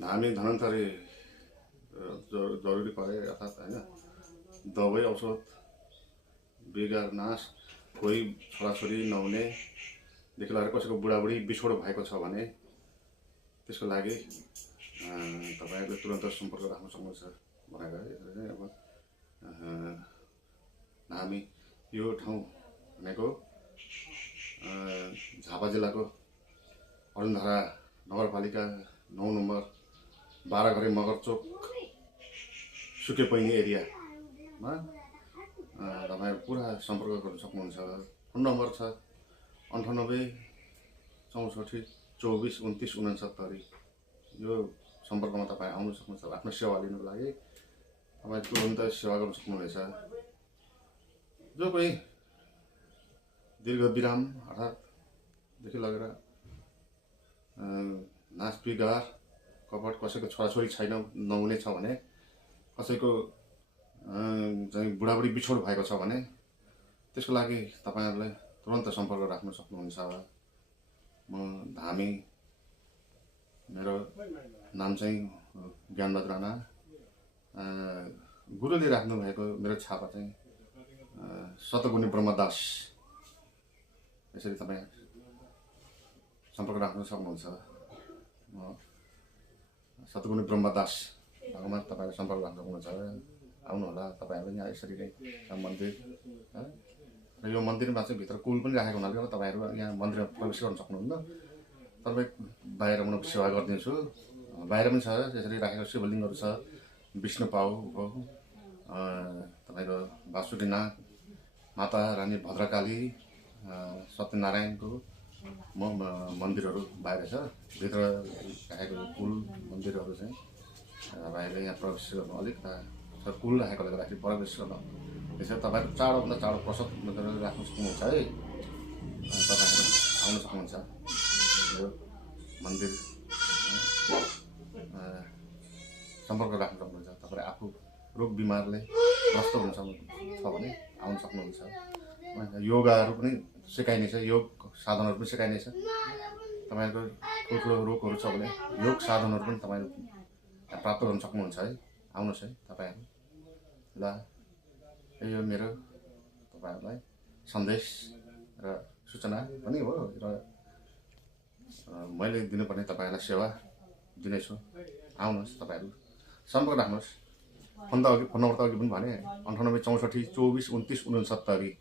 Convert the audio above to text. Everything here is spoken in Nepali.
धामी धनन्तरी जरुरी परे अर्थात् होइन दबाई औषध बिगार नाश कोही छोराछोरी नहुनेदेखि लिएर कसैको बुढाबुढी बिछोड भएको छ भने त्यसको लागि तपाईँहरूले तुरन्त सम्पर्क राख्न सक्नुहुन्छ भनेर यसरी नै अब हामी यो ठाउँ भनेको झापा जिल्लाको अरुणधारा नगरपालिका 9 नम्बर 12 घरे मगरचोक सुकेपैनी एरियामा तपाईहरु पुरा सम्पर्क गर्न सक्नुहुन्छ। फोन नम्बर छ 98 64 24 29 69। यो सम्पर्कमा तपाईं आउन सक्नुहुन्छ आफ्नो सेवा लिनको लागि। तपाईं तुरुन्त सेवा गर्न सक्नुहुनेछ। जो कोही दीर्घ विराम अर्थात् देखि लगेर नाच बिगार कपट कसैको छोराछोरी छैन नहुने छ भने कसैको चाहिँ बुढाबुढी बिछोड भएको छ भने त्यसको लागि तपाईहरुले तुरन्त सम्पर्क राख्न सक्नुहुन्छ। म धामी मेरो नाम चाहिँ ज्ञानबहादुर राणा। गुरुले राख्नु भएको मेरो छापा चाहिँ शतगुणी ब्रह्मदास। यसरी तपाईं सम्पर्क राख्न सक्नुहुन्छ। म शतगुणी ब्रह्मदास भगवान तपाईले सम्पर्क राख्न सक्नुहुन्छ। आउनु होला तपाईहरुले यहाँ यसरी नै मन्दिर र यो मन्दिरमा चाहिँ भित्र कुल पनि राखेको हुनाले तपाईहरु यहाँ मन्दिरमा प्रवेश गर्न सक्नुहुन्न। तपाईँ बाहिर म सेवा गर्दिन्छु। बाहिर पनि छ यसरी राखेको शिवलिङ्गहरु छ। विष्णु पाउ तपाईको वासुकीनाथ माता रानी भद्रकाली सत्यनारायणको मन्दिरहरु बाहिर छ। भित्र राखेको कुल मन्दिरहरु चाहिँ बाहिर यहाँ प्रवेश गर्नु अलिक कुल राखेकोले गर्दाखेरि प्रवेश गर्न त्यसैले तपाईहरु चाँडोभन्दा चाँडो प्रसाद राख्न सक्नुहुन्छ है। तपाईहरु आउन सक्नुहुन्छ। यो मन्दिर सम्पर्क राख्न सक्नुहुन्छ। तपाईले आफू रोग बिमारले ग्रस्त हुनुहुन्छ भने आउन सक्नुहुन्छ। योगाहरु पनि सिकाइनेछ। योग साधनहरु पनि सिकाइनेछ। तपाईहरुको ठुलो रोगहरु छ भने योग साधनहरु पनि तपाईले प्राप्त गर्न सक्नुहुन्छ है। आउनुस् है तपाईहरु। ल यो मेरो तपाईहरुलाई सन्देश र सूचना पनि हो र मैले दिनुपर्ने तपाईहरुलाई सेवा दिनेछु। आउनुस् तपाईहरु सम्पर्क राख्नुस्। फोन नम्बर त अघि पनि भने 98 64 24 29 69।